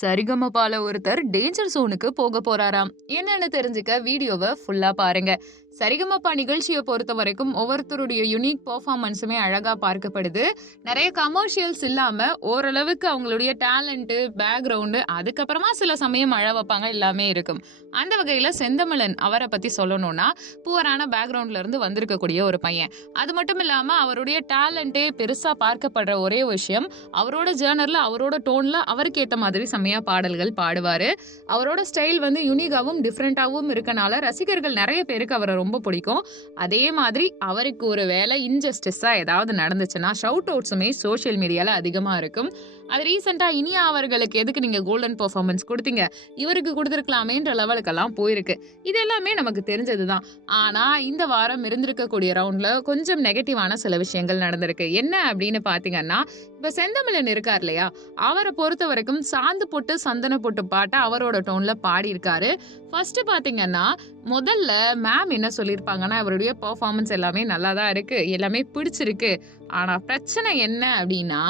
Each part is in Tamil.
சரிகமபால ஒருத்தர் டேஞ்சர் ஜோனுக்கு போக போறாராம். என்னன்னு தெரிஞ்சுக்க வீடியோவை ஃபுல்லா பாருங்க. சரிகமப்பா நிகழ்ச்சியை பொறுத்த வரைக்கும் ஒவ்வொருத்தருடைய யுனிக் பர்ஃபார்மன்ஸுமே அழகா பார்க்கப்படுது. நிறைய கமர்ஷியல்ஸ் இல்லாம ஓரளவுக்கு அவங்களுடைய டேலண்ட்டு பேக்ரவுண்டு அதுக்கப்புறமா சில சமயம் அழ வைப்பாங்க எல்லாமே இருக்கும். அந்த வகையில செந்தமலன் அவரை பத்தி சொல்லணும்னா புவரான பேக்ரவுண்ட்ல இருந்து வந்திருக்கக்கூடிய ஒரு பையன். அது மட்டும் இல்லாமல் அவருடைய டேலண்ட்டே பெருசாக பார்க்கப்படுற ஒரே விஷயம் அவரோட ஜேர்னர்ல அவரோட டோன்ல அவருக்கு ஏற்ற மாதிரி செம்மையாக பாடல்கள் பாடுவாரு. அவரோட ஸ்டைல் வந்து யூனிகாவும் டிஃப்ரெண்ட்டாகவும் இருக்கனால ரசிகர்கள் நிறைய பேருக்கு அவரை ரொம்ப பிடிக்கும். அதே மாதிரி அவருக்கு ஒரு வேலை இன்ஜஸ்டிஸாக ஏதாவது நடந்துச்சுன்னா ஷவுட் அவுட்ஸுமே சோஷியல் மீடியாவில் அதிகமாக இருக்கும். அது ரீசெண்டாக இனியா அவர்களுக்கு எதுக்கு நீங்கள் கோல்டன் பர்ஃபார்மன்ஸ் கொடுத்தீங்க? இவருக்கு கொடுத்துருக்கலாமேன்ற லெவலுக்கெல்லாம் போயிருக்கு. இது எல்லாமே நமக்கு தெரிஞ்சது தான் ஆனால் இந்த வாரம் இருந்திருக்கக்கூடிய ரவுண்டில் கொஞ்சம் நெகட்டிவான சில விஷயங்கள் நடந்திருக்கு. என்ன அப்படின்னு பார்த்தீங்கன்னா இப்ப செந்தமிழன் இருக்கார் இல்லையா? அவரை பொறுத்த வரைக்கும் சாந்து போட்டு சந்தன போட்டு பாட்டை அவரோட டோன்ல பாடியிருக்காரு. ஃபர்ஸ்ட் பாத்தீங்கன்னா முதல்ல மேம் என்ன சொல்லியிருப்பாங்கன்னா அவருடைய பர்ஃபார்மன்ஸ் எல்லாமே நல்லா தான் இருக்கு எல்லாமே பிடிச்சிருக்கு. ஆனா பிரச்சனை என்ன அப்படின்னா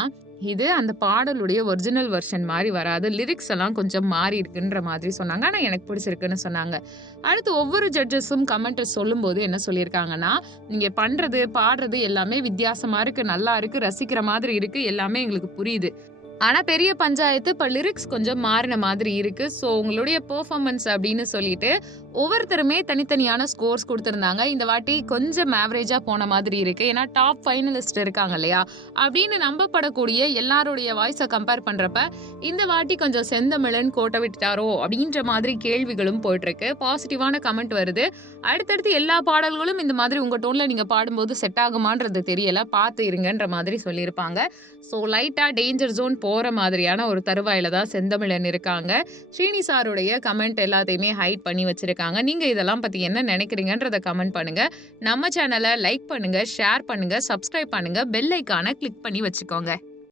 இது அந்த பாடலுடைய ஒரிஜினல் வெர்ஷன் மாதிரி வராது. லிரிக்ஸ் எல்லாம் கொஞ்சம் மாறி இருக்குன்ற மாதிரி சொன்னாங்க. ஆனால் எனக்கு பிடிச்சிருக்குன்னு சொன்னாங்க. அடுத்து ஒவ்வொரு ஜட்ஜஸும் கமெண்ட் சொல்லும்போது என்ன சொல்லியிருக்காங்கன்னா நீங்கள் பண்ணுறது பாடுறது எல்லாமே வித்தியாசமாக இருக்குது நல்லா இருக்குது ரசிக்கிற மாதிரி இருக்குது எல்லாமே எங்களுக்கு புரியுது. ஆனால் பெரிய பஞ்சாயத்து இப்போ லிரிக்ஸ் கொஞ்சம் மாறின மாதிரி இருக்கு. ஸோ உங்களுடைய பெர்ஃபார்மன்ஸ் அப்படின்னு சொல்லிட்டு ஒவ்வொருத்தருமே தனித்தனியான ஸ்கோர்ஸ் கொடுத்துருந்தாங்க. இந்த வாட்டி கொஞ்சம் ஆவரேஜாக போன மாதிரி இருக்கு. ஏன்னா டாப் ஃபைனலிஸ்ட் இருக்காங்க இல்லையா? அப்படின்னு நம்பப்படக்கூடிய எல்லாருடைய வாய்ஸை கம்பேர் பண்ணுறப்ப இந்த வாட்டி கொஞ்சம் செந்தமிழன் கோட்டை விட்டுட்டாரோ அப்படின்ற மாதிரி கேள்விகளும் போயிட்டு இருக்கு பாசிட்டிவான கமெண்ட் வருது. அடுத்தடுத்து எல்லா பாடல்களும் இந்த மாதிரி உங்க டோன்ல நீங்க பாடும்போது செட் ஆகுமான்றது தெரியல. பார்த்து இருங்கன்ற மாதிரி சொல்லியிருப்பாங்க. ஸோ லைட்டா டேஞ்சர் ஜோன் போற மாதிரியான ஒரு தருவாயில தான் செந்தமிழன் இருக்காங்க. ஸ்ரீனி சாருடைய கமெண்ட் எல்லாத்தையுமே ஹைட் பண்ணி வச்சிருக்காங்க. நீங்க இதெல்லாம் பத்தி என்ன நினைக்கிறீங்கன்றத கமெண்ட் பண்ணுங்க. நம்ம சேனலை லைக் பண்ணுங்க ஷேர் பண்ணுங்க சப்ஸ்கிரைப் பண்ணுங்க பெல் ஐக்கானை கிளிக் பண்ணி வச்சுக்கோங்க.